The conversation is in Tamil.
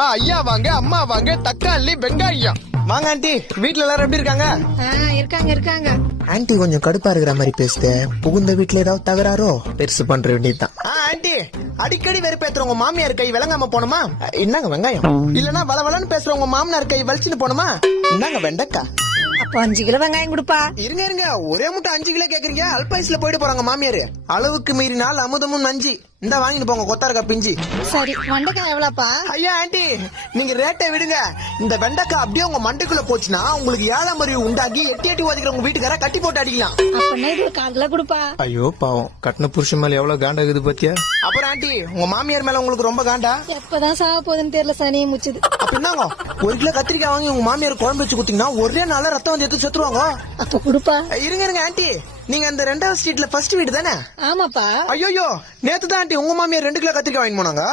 ஐயா வாங்க, அம்மா வாங்க, தக்காளி வெங்காயம் வாங்க. ஆண்டி வீட்டுல எல்லாரும் எப்படி இருக்காங்க? இருக்காங்க. ஆண்டி கொஞ்சம் கடுப்பா இருக்கிற மாதிரி பேசுத. புகுந்த வீட்டுல ஏதாவது தகராறோ பெருசு பண்ற வேண்டியதுதான். ஆண்டி அடிக்கடி வெறுப்பேத்துறவங்க மாமியார் கை விளங்காம போனோமா? என்னங்க வெங்காயம்? இல்லன்னா வளவளன்னு பேசுறவங்க மாமனார் கை வலிச்சுன்னு போனோமா? என்னங்க வெண்டைக்கா? அப்ப 5 கிலோ வெங்காயம் கொடுப்பா. இருங்க ஒரே முட்டை 5 கிலோ கேக்குறீங்க? அல்பாயுஸ்ல போயிட்டு போறாங்க மாமியாரு. அளவுக்கு மீறினால் அமுதமும் நஞ்சு. இந்த வாங்கிட்டு போங்க கொத்தாரக்கா பிஞ்சி. சரி, வெண்டைக்காய் எவ்வளவுப்பா? ஐயா ஆண்டி நீங்க ரேட்டை விடுங்க. இந்த வெண்டைக்காய் அப்படியே உங்க மண்டைக்குள்ள போச்சுன்னா உங்களுக்கு ஏழாம் அறிவு உண்டாக்கி எட்டி ஓதிக்கிற உங்க வீட்டுக்கார கட்டி போட்டு அடிக்கலாம். அப்ப இது 1/4 கிலோ கொடுப்பா. ஐயோ பாவம், கட்டின புருஷன் மேல எவ்வளவு காண்டா இருக்குது பாத்தியா? அப்புறம் ஆண்டி உங்க மாமியார் மேல உங்களுக்கு ரொம்ப காண்டா? எப்பதான் சாக போகுதுன்னு தெரியல, சனியை முச்சுது. அப்படின்னாங்க 1 கிலோ கத்திரிக்காய் வாங்கி உங்க மாமியார் குழம்பு வச்சு குத்தீங்கன்னா ஒரே நாள ரத்தம் வந்து எடுத்து செத்துருவாங்க. அப்ப கொடுப்பா. இருங்க ஆண்டி, நீங்க அந்த 2வது ஸ்ட்ரீட்ல ஃபர்ஸ்ட் வீடு தானே? ஆமாப்பா. ஐயோ நேத்து தான் ஆண்டி உங்க மாமியார் 2 கிலோ கத்திரிக்காய் வாங்கி போனாங்க.